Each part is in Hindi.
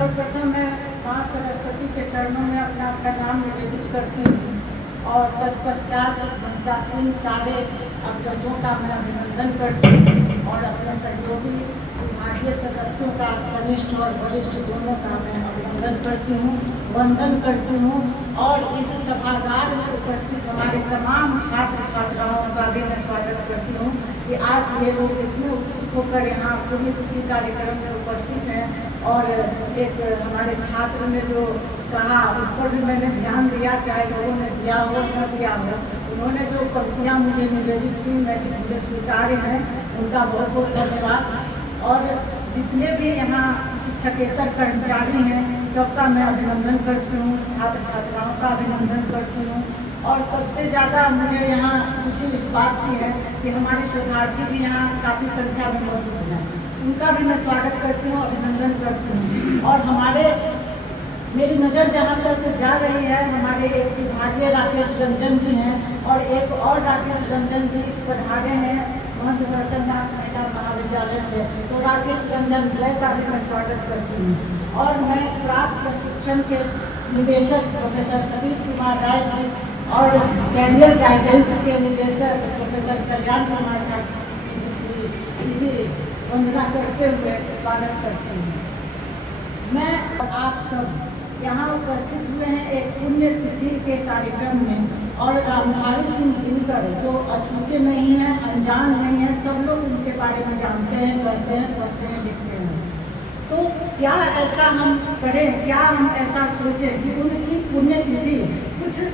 सर्वप्रथम मैं माँ सरस्वती के चरणों में अपना प्रणाम निवेदित करती हूँ और तत्पश्चात पंचासीन सारे अग्रजों का मैं अभिनंदन करती हूँ और अपने सहयोगी विभागीय सदस्यों का कनिष्ठ और वरिष्ठ दोनों का मैं अभिनंदन करती हूँ, वंदन करती हूँ। और इस सभागार में उपस्थित हमारे तमाम छात्र छात्राओं का भी मैं स्वागत करती हूँ कि आज ये लोग इतने उत्सुक होकर यहाँ पुण्यतिथि कार्यक्रम में उपस्थित हैं। और एक हमारे छात्र ने जो कहा उस पर भी मैंने ध्यान दिया, चाहे लोगों ने दिया हो न दिया हो। उन्होंने जो पंक्तियाँ मुझे निवेदित की, मुझे स्वीकार्य हैं, उनका बहुत बहुत धन्यवाद। और जितने भी यहाँ शिक्षकेतर कर्मचारी हैं सबका मैं अभिनंदन करती हूँ, छात्र छात्राओं का अभिनंदन करती हूँ। और सबसे ज़्यादा मुझे यहाँ खुशी इस बात की है कि हमारे शोधार्थी भी यहाँ काफ़ी संख्या में मौजूद हैं, उनका भी मैं स्वागत करती हूँ, अभिनंदन करती हूँ। और मेरी नज़र जहाँ तक जा रही है, हमारे एक विभागीय राकेश रंजन जी हैं और एक और राकेश रंजन जी पधारे हैं महंत नरसिंहनाथ महिला महाविद्यालय से, तो राकेश रंजन जय का भी मैं स्वागत करती हूँ। और मैं प्राप्त प्रशिक्षण के निदेशक प्रोफेसर सतीश कुमार राय जी और कैरियर गाइडेंस के निदेशक प्रोफेसर कल्याण कुमार झा की भी वंदना करते हुए स्वागत करती हूँ। मैं आप सब यहाँ उपस्थित हुए हैं एक पुण्यतिथि के कार्यक्रम में और रामधारी सिंह दिनकर जो अछूते नहीं हैं, अनजान नहीं हैं, सब लोग उनके बारे में जानते हैं, करते हैं, पढ़ते हैं, लिखते हैं। तो क्या ऐसा हम करें, क्या हम ऐसा सोचें कि उनकी पुण्यतिथि कुछ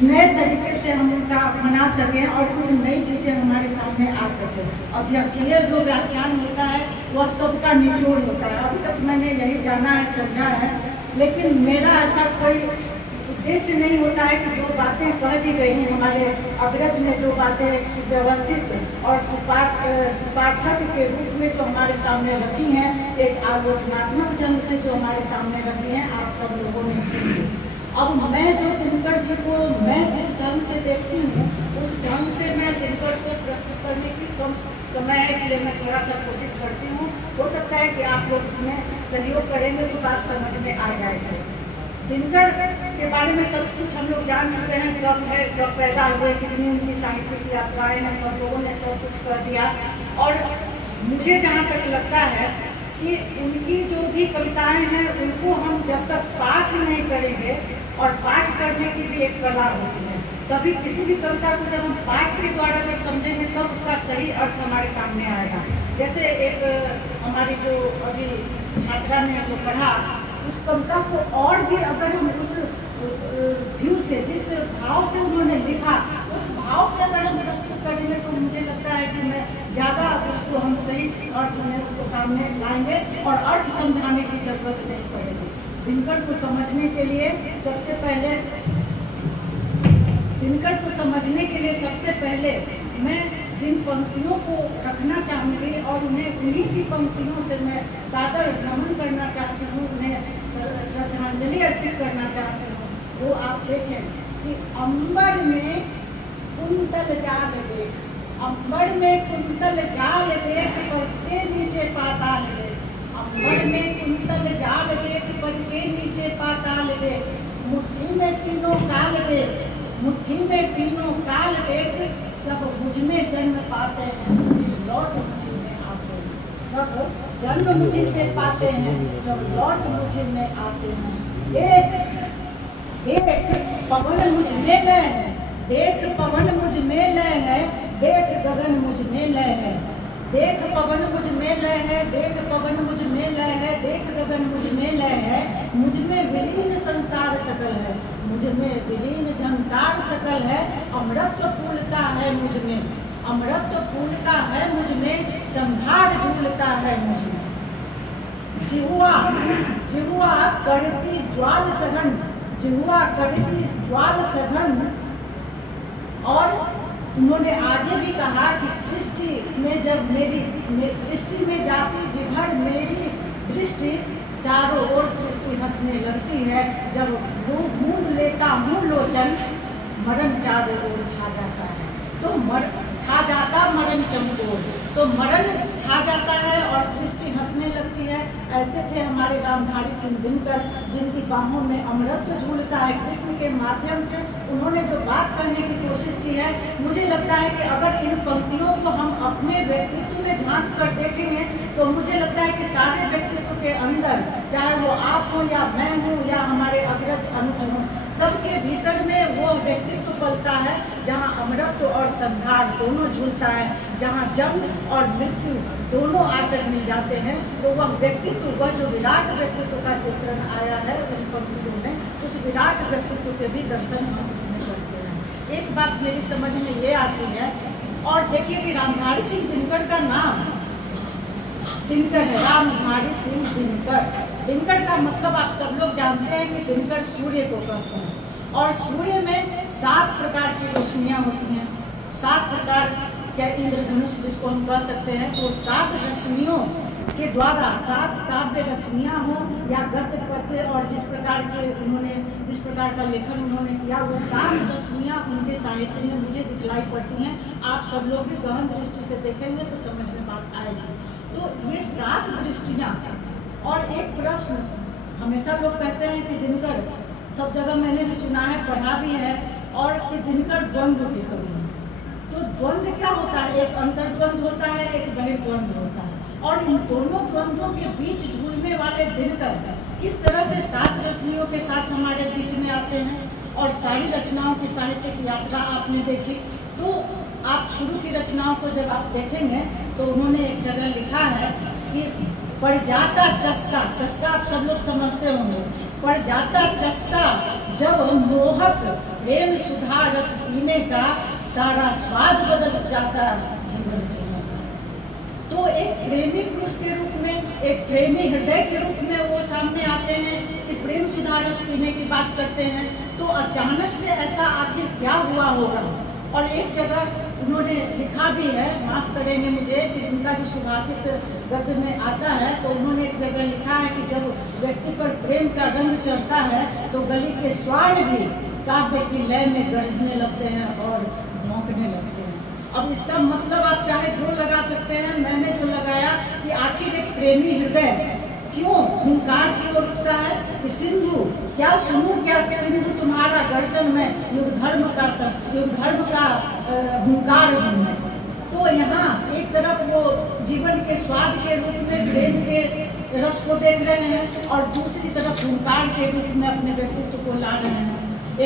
नए तरीके से हम उनका मना सकें और कुछ नई चीज़ें हमारे सामने आ सकें। अध्यक्षीय जो व्याख्यान होता है वह सबका निचोड़ होता है, अभी तक मैंने यही जाना है, समझा है, लेकिन मेरा ऐसा कोई उद्देश्य नहीं होता है कि जो बातें कह दी गई हैं, हमारे अग्रज ने जो बातें सुव्यवस्थित और सुपाठक के रूप में जो हमारे सामने रखी हैं, एक आलोचनात्मक ढंग से जो हमारे सामने रखी हैं, आप सब लोगों ने सुनी। अब मैं जो दिनकर जी को मैं जिस ढंग से देखती हूँ उस ढंग से मैं दिनकर को प्रस्तुत करने की कम समय है, इसलिए मैं थोड़ा सा कोशिश करती हूँ। हो सकता है कि आप लोग उसमें सहयोग करेंगे तो बात समझ में आ जाएगी। दिनकर के बारे में सब कुछ हम लोग जान चुके हैं, कब है, कब पैदा हुए, कितनी उनकी साहित्यिक यात्राएं हैं, सब लोगों ने सब कुछ कर दिया। और मुझे जहाँ तक लगता है कि उनकी जो भी कविताएं हैं उनको हम जब तक पाठ नहीं करेंगे, और पाठ करने की भी एक कला होती है, तभी किसी भी कविता को जब हम पाठ के द्वारा जब समझेंगे तब उसका सही अर्थ हमारे सामने आएगा। जैसे एक हमारी जो अभी छात्रा ने जो पढ़ा, उस कविता को और भी अगर हम उस व्यू से, जिस भाव से उन्होंने लिखा, उस भाव से अगर हम प्रस्तुत करेंगे तो मुझे लगता है कि मैं ज़्यादा उसको हम सही अर्थ में उसको सामने लाएंगे और अर्थ समझाने की जरूरत नहीं पड़ेगी। दिनकर को समझने के लिए सबसे पहले मैं जिन पंक्तियों को रखना चाहूँगी और उन्हें उन्हीं की पंक्तियों से मैं सादर नमन करना चाहती हूँ, उन्हें श्रद्धांजलि अर्पित करना चाहती हूँ। वो आप देखें कि अंबर में कुंतल जाल देख, अंबर में कुंतल जाल देख, पर के नीचे पाताल देख, अंबर में कुंतल जाल देख, पर के नीचे पाताल देख, मुट्ठी में तीनों काल देख, मुट्ठी में तीनों काल देख, सब मुझ में जन्म पाते हैं, लौट मुझ में आते हैं, सब जन्म मुझी से पाते हैं, सब लौट मुझ में आते हैं। देख पवन मुझ में लय है, देख पवन मुझ में लय है, देख गगन मुझ में लय है, देख पवन मुझ में लय है, देख पवन मुझ में लय है, देख गगन मुझ में लय है, मुझ में विलीन संसार सकल है, मुझ में विलीन झंकार सकल है, अमृत फूलता है मुझ में, अमृत फूलता है मुझ में, संभार झूलता है मुझ में। जिहुआ जिहुआ करती ज्वाल सघन, जिहुआ करती ज्वाल सघन। और उन्होंने आगे भी कहा कि सृष्टि में जब सृष्टि में जाती जिधर मेरी दृष्टि, चारों ओर सृष्टि हंसने लगती है, जब मूंद लेता हूँ लोचन, मरण चारों ओर छा जाता है, तो छा जाता मरण चमकोर, तो मरण छा जाता है और सृष्टि हंसने लगती लगती है। ऐसे थे हमारे रामधारी सिंह दिनकर, जिनकी बाहों में अमृत झूलता है। कृष्ण के माध्यम से उन्होंने जो बात करने की कोशिश की है, मुझे लगता है कि अगर इन पंक्तियों को हम अपने व्यक्तित्व में झांक कर देखेंगे तो मुझे लगता है कि सारे व्यक्तित्व के अंदर, चाहे वो आप हो या मैं हूँ या हमारे अग्रज अनुज हों, सबके भीतर में वो व्यक्तित्व पलता है जहाँ अमृत और संहार दोनों झूलता है, जहाँ जन्म और मृत्यु दोनों आकर मिल जाते हैं। तो वह व्यक्तित्व, वह जो विराट व्यक्तित्व का चित्रण आया है उन पंक्तियों में, उस विराट व्यक्तित्व के भी दर्शन हम उसमें करते हैं। एक बात मेरी समझ में ये आती है, और देखिए कि रामधारी सिंह दिनकर का नाम दिनकर है, रामधारी सिंह दिनकर। दिनकर का मतलब आप सब लोग जानते हैं कि दिनकर सूर्य को कहते हैं, और सूर्य में 7 प्रकार की रोशनियां होती हैं। 7 प्रकार, क्या इंद्रधनुष जिसको हम कह सकते हैं, तो 7 रश्मियों के द्वारा 7 काव्य रश्मियां हो या गद्य पद्य, और जिस प्रकार का लेखन उन्होंने किया, वो 7 रश्मियां उनके साहित्य में मुझे दिखलाई पड़ती हैं। आप सब लोग भी गहन दृष्टि से देखेंगे तो समझ में बात आएगी। तो ये 7 दृष्टियां, और एक प्रश्न हमेशा लोग कहते हैं कि दिनकर, सब जगह मैंने भी सुना है, पढ़ा भी है, और कि दिनकर द्वंद्व के कवि हैं। तो द्वंद्व क्या होता है? एक अंतर्द्वंद होता है, एक बहिर्द्वंद होता है, और इन दोनों द्वंद्वों के बीच झूलने वाले दिनकर किस तरह से 7 रश्मियों के साथ हमारे बीच में आते हैं। और सारी रचनाओं की साहित्यिक यात्रा आपने देखी, तो आप शुरू की रचनाओं को जब आप देखेंगे तो उन्होंने एक जगह लिखा है कि पड़ जाता चस्का, चस्का आप सब लोग समझते होंगे, पड़ जाता चस्का जब मोहक प्रेम सुधा रस पीने का, सारा स्वाद बदल जाता जीवन जीने का। तो एक प्रेमी पुरुष के रूप में, एक प्रेमी हृदय के रूप में वो सामने आते हैं कि प्रेम सुधा रस पीने की बात करते हैं। तो अचानक से ऐसा आखिर क्या हुआ होगा? और एक जगह उन्होंने लिखा भी है, माफ करेंगे मुझे, कि उनका जो सुभाषित गद्य में आता है, तो उन्होंने एक जगह लिखा है कि जब व्यक्ति पर प्रेम का रंग चढ़ता है तो गली के स्वान भी काव्य की लय में गरजने लगते हैं और भौंकने लगते हैं। अब इसका मतलब आप चाहे जो लगा सकते हैं, मैंने जो लगाया कि आखिर एक प्रेमी हृदय क्यों हुंकार की ओर उठता है कि सिंधु क्या सुनूं, क्या सिंधु तुम्हारा गर्जन में, युग धर्म का हुंकार हूँ मैं। तो यहाँ एक तरफ वो जीवन के स्वाद के रूप में प्रेम के रस को देख रहे हैं, और दूसरी तरफ हुंकार के रूप में अपने व्यक्तित्व को ला रहे हैं।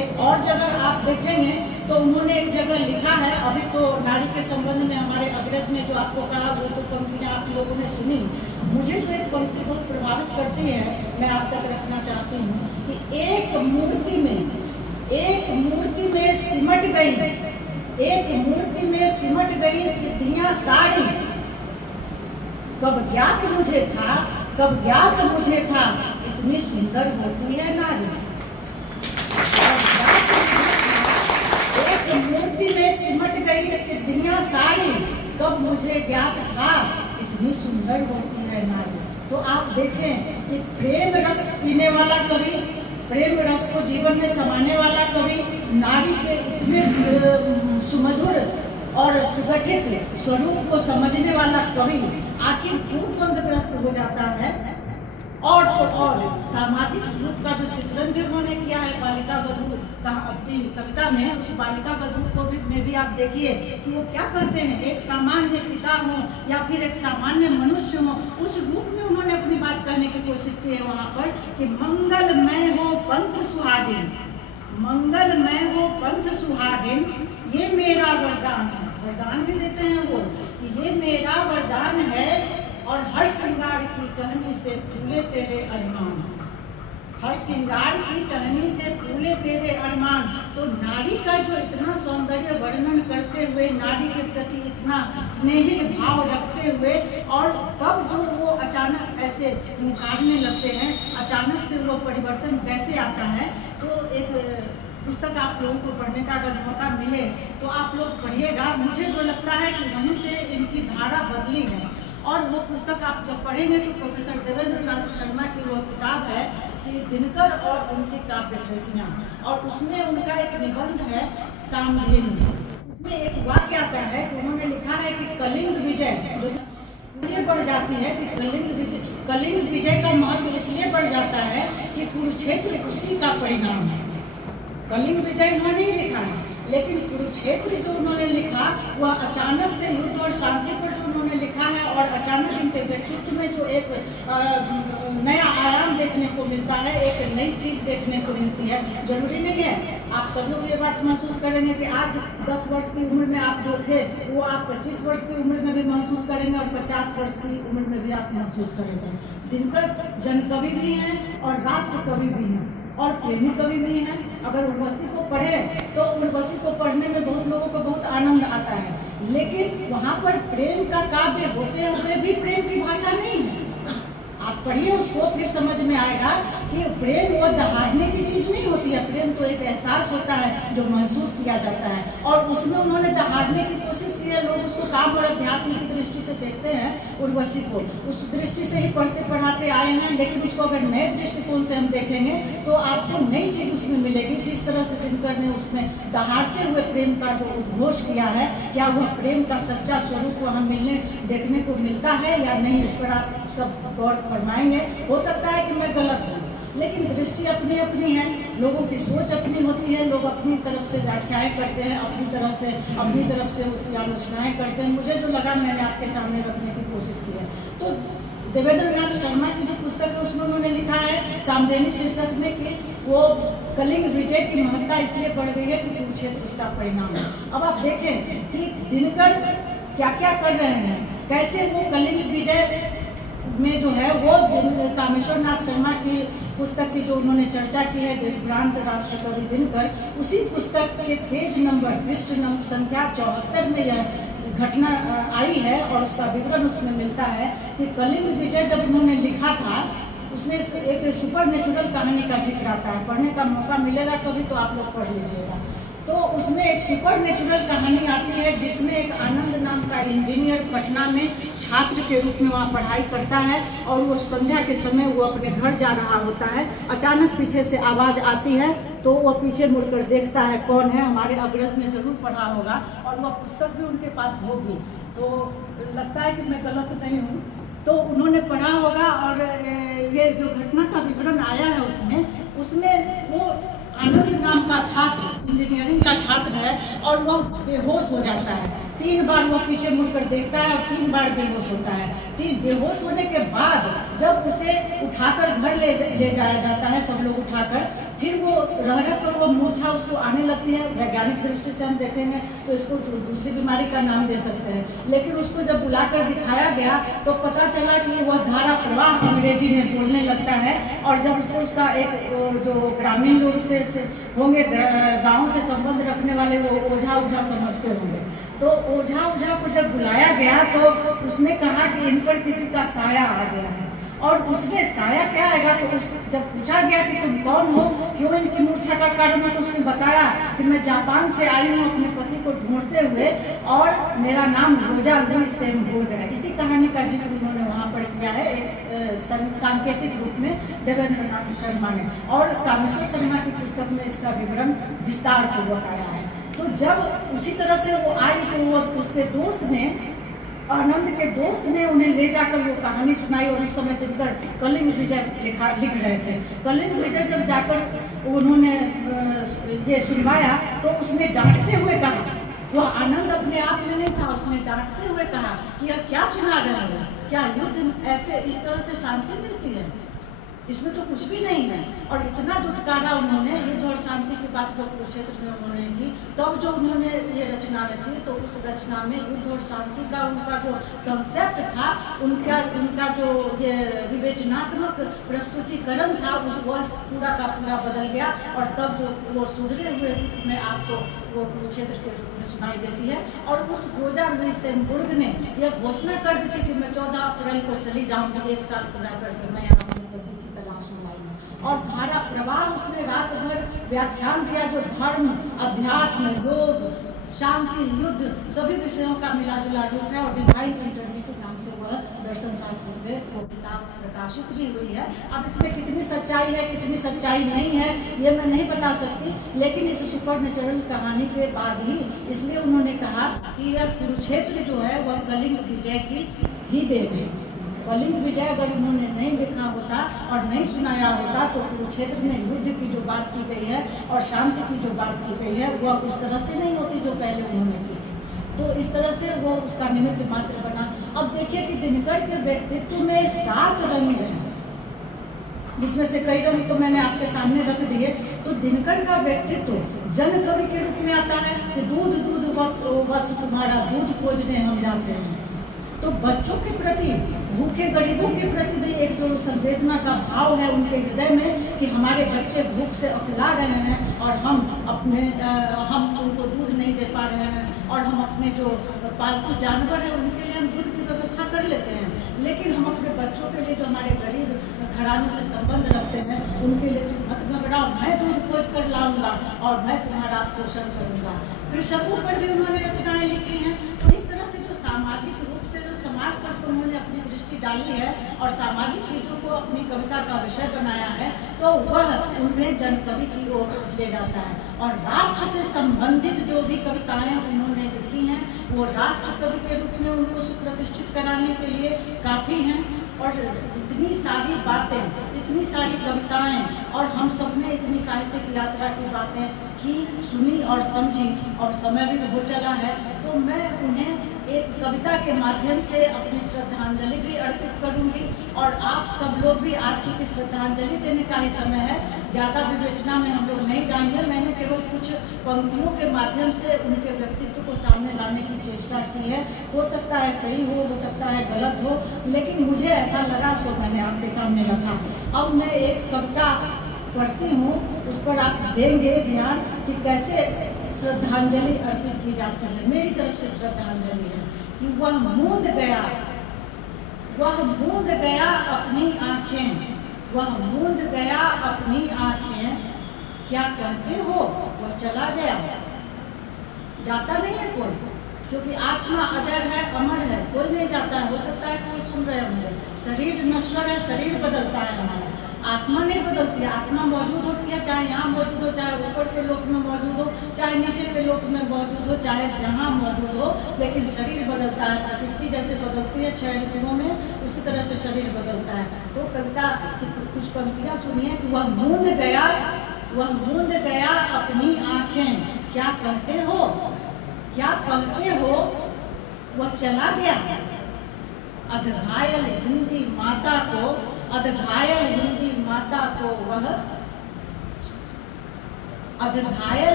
एक और जगह आप देखेंगे तो उन्होंने एक जगह लिखा है, अभी तो नारी के संबंध में हमारे अग्रज ने जो आपको कहा वो तो पंक्तियाँ आप लोगों ने सुनी। मुझे जो एक पंक्ति बहुत प्रभावित करती है, मैं आप तक रखना चाहती हूँ कि एक मूर्ति में सिमट गई सिद्धियाँ साड़ी, कब ज्ञात मुझे था इतनी सुंदर होती है नारी। एक मूर्ति में सिमट गई सिद्धियाँ साड़ी, कब मुझे ज्ञात था इतनी सुंदर होती है नारी। तो आप देखें कि प्रेम रस पीने वाला कवि, प्रेम रस को जीवन में समाने वाला कवि, नारी के इतने सुमधुर और सुगठित स्वरूप को समझने वाला कवि आखिर क्यों द्वंद्वग्रस्त हो जाता है। और सामाजिक रूप का जो चित्रण भी उन्होंने किया है बालिका वधू का अपनी कविता में, उस बालिका वधू को में भी आप देखिए कि वो क्या कहते हैं, एक सामान्य पिता हो या फिर एक सामान्य मनुष्य हो, उस रूप में उन्होंने अपनी बात कहने की कोशिश की है वहाँ पर कि मंगलमय हो पंथ सुहागिन, मंगलमय हो पंथ सुहागिन, ये मेरा वरदान है। वरदान भी देते हैं वो कि ये मेरा वरदान है, और हर श्रृंगार की टहनी से फूले तेरे अरमान, हर श्रृंगार की टहनी से फूले तेरे अरमान। तो नारी का जो इतना सौंदर्य वर्णन करते हुए, नारी के प्रति इतना स्नेहित भाव रखते हुए, और तब जो वो अचानक ऐसे मुखारने लगते हैं, अचानक से वो परिवर्तन कैसे आता है। तो एक पुस्तक आप लोगों को पढ़ने का अगर मौका मिले तो आप लोग पढ़िएगा। मुझे जो लगता है कि वहीं से इनकी धारा बदली है, और वो पुस्तक आप जब पढ़ेंगे तो प्रोफेसर देवेंद्र नाथ शर्मा की वो किताब है कि दिनकर और उनकी काव्य कृतियाँ, और उसमें उनका एक निबंध है सामधेनु। उसमें एक वाक्य आता है कि उन्होंने लिखा है कि कलिंग विजय, जो इसलिए बढ़ जाती है कि कलिंग विजय का महत्व इसलिए बढ़ जाता है कि कुरुक्षेत्र उसी का परिणाम है। कलिंग विजय उन्होंने ही लिखा है, लेकिन कुरुक्षेत्र जो उन्होंने लिखा वह अचानक से युद्ध और शांति पर जो उन्होंने लिखा है, और अचानक इनके व्यक्तित्व में जो एक नया आयाम देखने को मिलता है, एक नई चीज देखने को मिलती है। जरूरी नहीं है आप सब लोग ये बात महसूस करेंगे कि आज 10 वर्ष की उम्र में आप जो थे वो आप 25 वर्ष की उम्र में भी महसूस करेंगे और 50 वर्ष की उम्र में भी आप महसूस करेंगे। दिनकर जनकवि भी हैं और राष्ट्र कवि भी हैं और प्रेमी कवि भी हैं। अगर उर्वशी को पढ़े तो उर्वशी को पढ़ने में बहुत लोगों को बहुत आनंद आता है, लेकिन वहाँ पर प्रेम का काव्य होते हुए भी प्रेम की भाषा नहीं है। आप पढ़िए उसको, फिर समझ में आएगा कि प्रेम वो दहाड़ने की चीज नहीं होती है। प्रेम तो एक एहसास होता है जो महसूस किया जाता है, और उसमें उन्होंने दहाड़ने की कोशिश की है। लोग उसको काम और अध्यात्म की दृष्टि से देखते हैं, उर्वशी को उस दृष्टि से ही पढ़ते पढ़ाते आए हैं। लेकिन उसको अगर नए दृष्टिकोण से हम देखेंगे तो आपको नई चीज उसमें मिलेगी। जिस तरह से दिनकर ने उसमें दहाड़ते हुए प्रेम का जो उद्घोष किया है, क्या वह प्रेम का सच्चा स्वरूप वहाँ देखने को मिलता है या नहीं, इस पर आप सब गौर फरमाएंगे। हो सकता है कि मैं गलत हूँ, लेकिन दृष्टि अपनी अपनी है, लोगों की सोच अपनी होती है, लोग अपनी तरफ से व्याख्याएं करते हैं, अपनी तरफ से उसकी आलोचनाएं करते हैं। मुझे जो लगा मैंने आपके सामने रखने की कोशिश की है। तो देवेंद्रनाथ शर्मा की जो पुस्तक है उसमें उन्होंने लिखा है सामदेनी शीर्षक में कि वो कलिंग विजय की महत्ता इसलिए बढ़ गई है कि कुरुक्षेत्र उसका परिणाम है। अब आप देखें कि दिनकर क्या क्या कर रहे हैं, कैसे वो कलिंग विजय में जो है वो कामेश्वर नाथ शर्मा की पुस्तक की जो उन्होंने चर्चा की है, दिग्भ्रांत राष्ट्र कवि दिनकर, उसी पुस्तक के पेज नंबर पृष्ठ संख्या 74 में यह घटना आई है और उसका विवरण उसमें मिलता है कि कलिंग विजय जब उन्होंने लिखा था उसमें एक सुपर नेचुरल कहानी का जिक्र आता है। पढ़ने का मौका मिलेगा कभी तो आप लोग पढ़ लीजिएगा। तो उसमें एक सुपर नेचुरल कहानी आती है जिसमें एक आनंद नाम का इंजीनियर पटना में छात्र के रूप में वहाँ पढ़ाई करता है, और वो संध्या के समय वो अपने घर जा रहा होता है। अचानक पीछे से आवाज आती है तो वो पीछे मुड़कर देखता है कौन है। हमारे अग्रज ने जरूर पढ़ा होगा और वह पुस्तक भी उनके पास होगी, तो लगता है कि मैं गलत नहीं हूँ, तो उन्होंने पढ़ा होगा। और ये जो घटना का विवरण आया है उसमें वो आनंद नाम का छात्र इंजीनियरिंग का छात्र है और वह बेहोश हो जाता है। 3 बार वो पीछे मुड़कर देखता है और 3 बार बेहोश होता है। बेहोश होने के बाद जब उसे उठाकर घर ले जाया जाता है, सब लोग उठाकर, फिर वो रह कर वो मूर्छा उसको आने लगती है। वैज्ञानिक दृष्टि से हम देखेंगे तो इसको दूसरी बीमारी का नाम दे सकते हैं, लेकिन उसको जब बुलाकर दिखाया गया तो पता चला कि वह धारा प्रवाह अंग्रेजी में बोलने लगता है। और जब उससे उसका एक जो ग्रामीण लोग से होंगे, गाँव से संबंध रखने वाले, वो ओझा समझते होंगे, तो ओझा को जब बुलाया गया तो उसने कहा कि इन पर किसी का साया आ गया है। और उसने साया क्या आएगा तो जब पूछा गया कि तुम कौन हो, क्यों इनकी मूर्छा का कारण है, तो उसने बताया कि मैं जापान से आई हूँ अपने पति को ढूंढते हुए और मेरा नाम रोजा लुइस सेमबोर्ग है। इसी कहानी का जिक्र उन्होंने वहाँ पर किया है एक सांकेतिक रूप में देवेंद्रनाथ शर्मा ने, और कामेश्वर शर्मा की पुस्तक में इसका विवरण विस्तार पूर्वक आया है। तो जब उसी तरह से वो आई तो वो उसके दोस्त ने, आनंद के दोस्त ने उन्हें ले जाकर वो कहानी सुनाई, और उस समय दिनकर कलिंग विजय लिख रहे थे। कलिंग विजय जब जाकर उन्होंने ये सुनवाया तो उसने डांटते हुए कहा, वह आनंद अपने आप में नहीं था, उसने डांटते हुए कहा कि यह क्या सुना रहे हो, क्या युद्ध ऐसे इस तरह से शांति मिलती है, इसमें तो कुछ भी नहीं है। और इतना दुत्कारा उन्होंने युद्ध और शांति की बात जब कुरुक्षेत्र में उन्होंने की, तब जो उन्होंने ये रचना रची, तो उस रचना में युद्ध और शांति का उनका जो कंसेप्ट था, उनका जो ये विवेचनात्मक प्रस्तुतिकरण था, वह पूरा का पूरा बदल गया। और तब जो वो सुधरे हुए रूप में आपको वो कुरुक्षेत्र के रूप में सुनाई देती है। और उस रोजा लुइस सेमबोर्ग ने यह घोषणा कर दी थी कि मैं 14 अप्रैल को चली जाऊंगी, 1 साल पूरा करके मैं यहाँ और धारा प्रवाह उसने रात भर व्याख्यान दिया, जो धर्म, अध्यात्म, योग, शांति, युद्ध सभी विषयों का मिला जुला रूप है। और डिवाइन इंटरव्यू के नाम से वह दर्शन शास्त्र में वो किताब प्रकाशित भी हुई है। अब इसमें कितनी सच्चाई है कितनी सच्चाई नहीं है ये मैं नहीं बता सकती, लेकिन इस सुपर नेचुरल कहानी के बाद ही इसलिए उन्होंने कहा कि यह कुरुक्षेत्र जो है वह कलिंग विजय की ही देन है। कलिंग विजय अगर उन्होंने नहीं लिखा होता और नहीं सुनाया होता तो कुरुक्षेत्र में युद्ध की जो बात की गई है और शांति की जो बात की गई है वह उस तरह से नहीं होती जो पहले उन्होंने की थी। तो इस तरह से वो उसका निमित्त मात्र बना। अब देखिए कि दिनकर के व्यक्तित्व में 7 रंग हैं, जिसमें से कई रंग तो मैंने आपके सामने रख दिए। तो दिनकर का व्यक्तित्व जन कवि के रूप में आता है कि दूध दूध वत्स तुम्हारा दूध खोजने हम जाते हैं। तो बच्चों के प्रति, भूखे गरीबों के प्रति भी एक जो संवेदना का भाव है उनके हृदय में कि हमारे बच्चे भूख से अकुला रहे हैं और हम उनको दूध नहीं दे पा रहे हैं, और हम अपने जो पालतू जानवर हैं उनके लिए हम दूध की व्यवस्था कर लेते हैं, लेकिन हम अपने बच्चों के लिए जो हमारे गरीब घरानों से संबंध रखते हैं उनके लिए तुम मत घबराओ, मैं दूध खोज कर लाऊंगा और मैं तुम्हारा पोषण करूंगा। कृषकों पर भी उन्होंने रचनाएं लिखी हैं। तो इस तरह से जो सामाजिक रूप से जो समाज पर उन्होंने अपनी दृष्टि डाली है और सामाजिक चीजों को अपनी कविता का विषय बनाया है, तो वह उन्हें जनकवि की ओर ले जाता है। और राष्ट्र से संबंधित जो भी कविताएं उन्होंने लिखी हैं वो राष्ट्र कवि के रूप में उनको सुप्रतिष्ठित कराने के लिए काफ़ी हैं। और इतनी सारी बातें, इतनी सारी कविताएं, और हम सब ने इतनी साहित्यिक यात्रा की बातें की, सुनी और समझी, और समय भी हो चला है, तो मैं उन्हें एक कविता के माध्यम से अपनी श्रद्धांजलि भी अर्पित करूंगी। और आप सब लोग भी, आज चूँकि श्रद्धांजलि देने का ही समय है, ज़्यादा विवेचना में हम लोग नहीं जाएंगे। मैंने केवल कुछ पंक्तियों के माध्यम से उनके व्यक्तित्व को सामने लाने की चेष्टा की है। हो सकता है सही हो सकता है गलत हो, लेकिन मुझे ऐसा लगा सो मैंने आपके सामने रखा। अब मैं एक कविता पढ़ती हूँ, उस पर आप देंगे ध्यान कि कैसे श्रद्धांजलि अर्पित की जाती है। मेरी तरफ से श्रद्धांजलि है कि वह मूंद गया अपनी आँखें, वह मूंद गया अपनी आँखें, क्या कहते हो वह चला गया। जाता नहीं है कोई, क्योंकि आत्मा अजर है, अमर है, कोई नहीं जाता है। हो सकता है कोई सुन रहे होंगे, शरीर नश्वर है, शरीर बदलता है हमारा, आत्मा नहीं बदलती है। आत्मा मौजूद होती है, चाहे यहाँ मौजूद हो, चाहे ऊपर के लोक में मौजूद हो, चाहे नीचे के लोक में मौजूद हो, चाहे जहाँ मौजूद हो, लेकिन शरीर बदलता है। प्रकृति जैसे बदलती है 6 ऋतुओं में, उसी तरह से शरीर बदलता है। तो कविता की कुछ पंक्तियाँ सुनिए कि वह मूंद गया अपनी आँखें, क्या कहते हो वह चला गया। अधघायल हिंदी माता को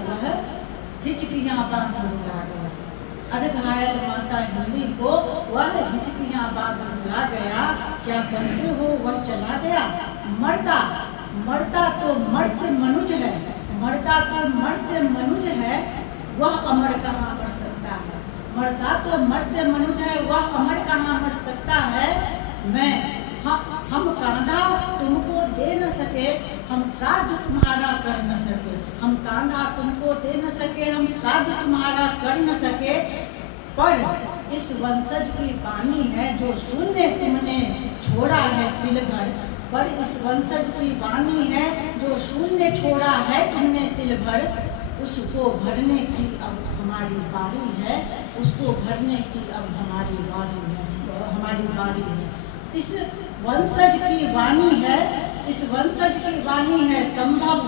वह हिचकियां बांध रुला गया। अधघायल माता हिंदी को वह हिचकियां बांध रुला गया, क्या कहते हो वह चला गया। मरता तो मर्त्य मनुज है, वह अमर कहाँ मर सकता है। मरता तो मर्त्य मनुज है, वह अमर कहाँ मर सकता है। हम कांधा तुमको दे न सके, हम श्राद्ध तुम्हारा कर न सके। हम कांधा तुमको दे न सके, हम श्राद्ध तुम्हारा कर न सके। पर इस वंशज की वाणी है जो शून्य तुमने छोड़ा है तिल भर। पर इस वंशज की वाणी है जो शून्य छोड़ा है तुमने तिल भर। उसको भरने की अब हमारी बारी है, उसको भरने की अब हमारी बारी है। इस वंशज की वाणी है, इस वंशज की वाणी है। संभव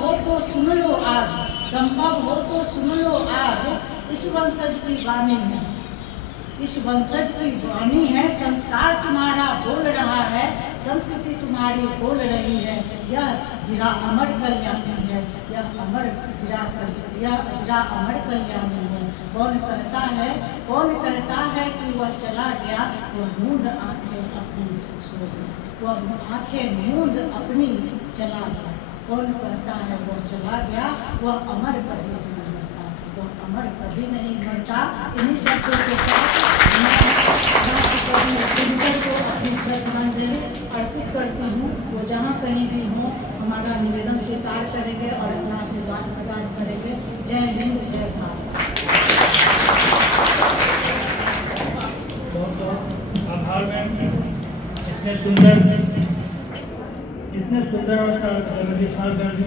हो तो सुन लो आज, संभव हो तो सुन लो आज। इस वंशज की वाणी है, इस वंशज की वाणी है। संस्कार तुम्हारा बोल रहा है, संस्कृति तुम्हारी बोल रही है। यह गिरा अमर कल्याणी है, यह गिरा अमर कल्याणी है। कौन कहता है कि वह चला गया, वह मूंद आंखें अपनी सो गई, वह आंखें मूंद अपनी चला गया। कौन कहता है वह चला गया, वह अमर कभी नहीं मरता, वह अमर कभी नहीं मरता। इन्हीं शब्दों के साथ दिनकर को अपनी श्रद्धांजलि अर्पित करती हूँ। वो जहाँ कहीं भी हो हमारा निवेदन स्वीकार करेंगे और अपना आशीर्वाद प्रदान करेंगे। जय हिंद, जय भारत। बहुत आभार मैम, इतने सुंदर और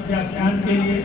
व्याख्यान के लिए।